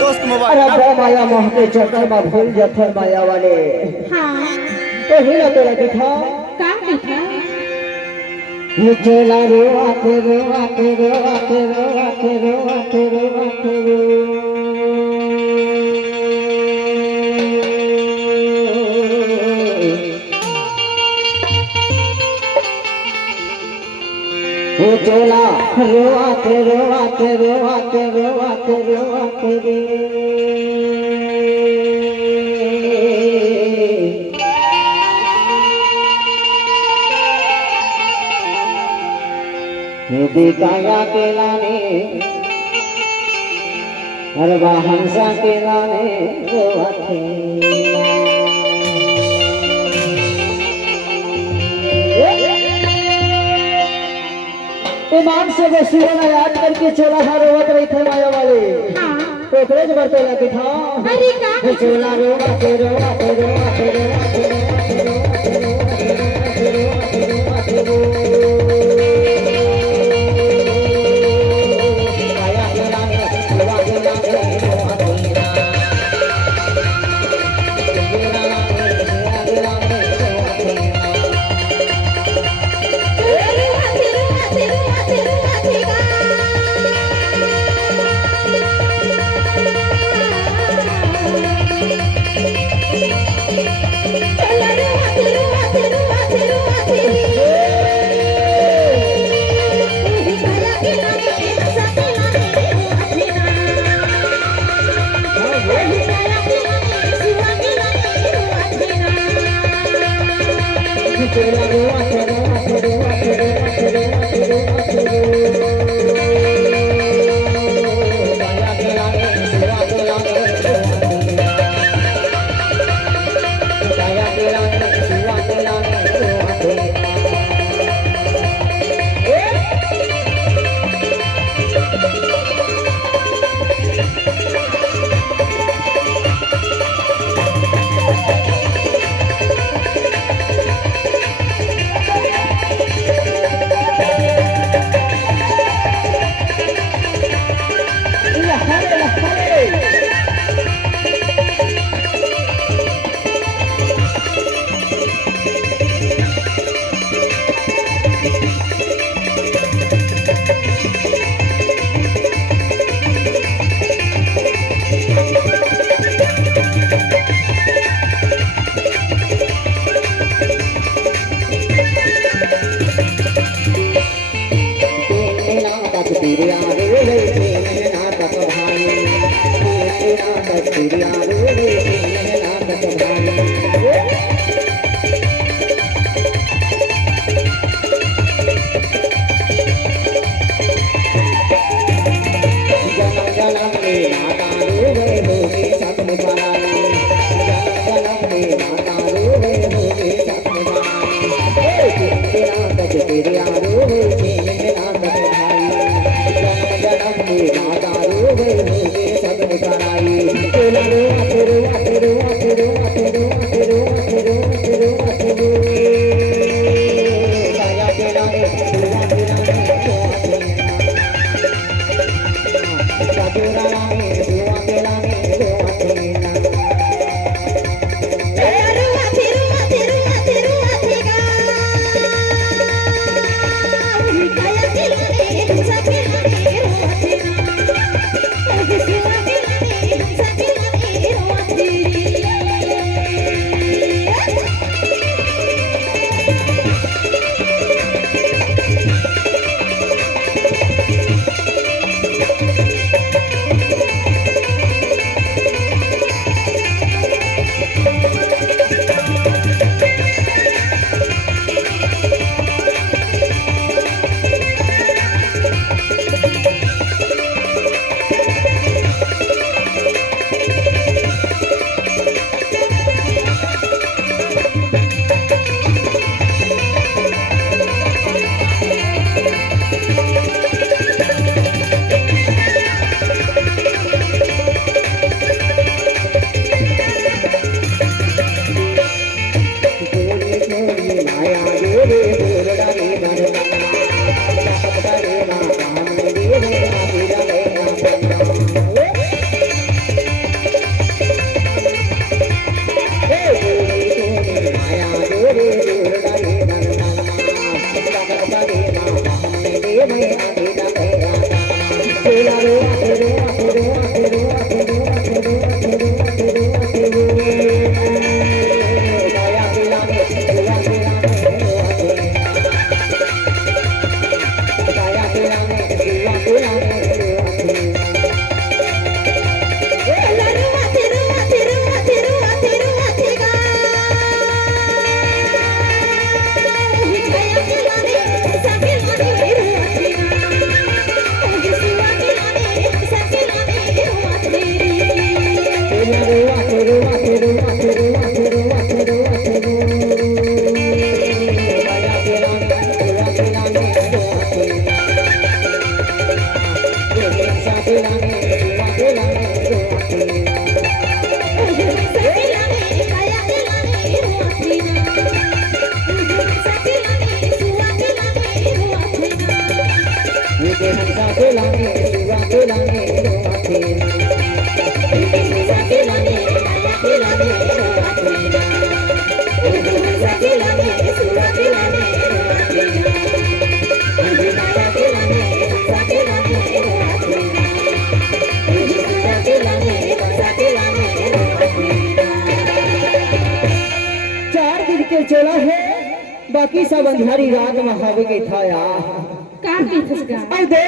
दोस्त मोबाइल अरे माया मोह के चक्कर में भूल जथर माया वाले। हाँ तो हिला तो लगी था का था ये चला रोआते रोआते रोआते रोआते रोआते रोआते वो चला रोआते रोआते रोआते रोआते रोआते रे दिखाया के लाने हर हंसा के लाने रोआते ईमान से बसिया ना याद करके चोला था रोवत रही थे माया वाले। हाँ तो तेज बरते लगी था अरे का चोला रोआते रोआते रोआते रोआते रोआते रोआते रोआते रोआते चला है बाकी सब अंधारी रात में हवे के था यार का की थसगा अब देख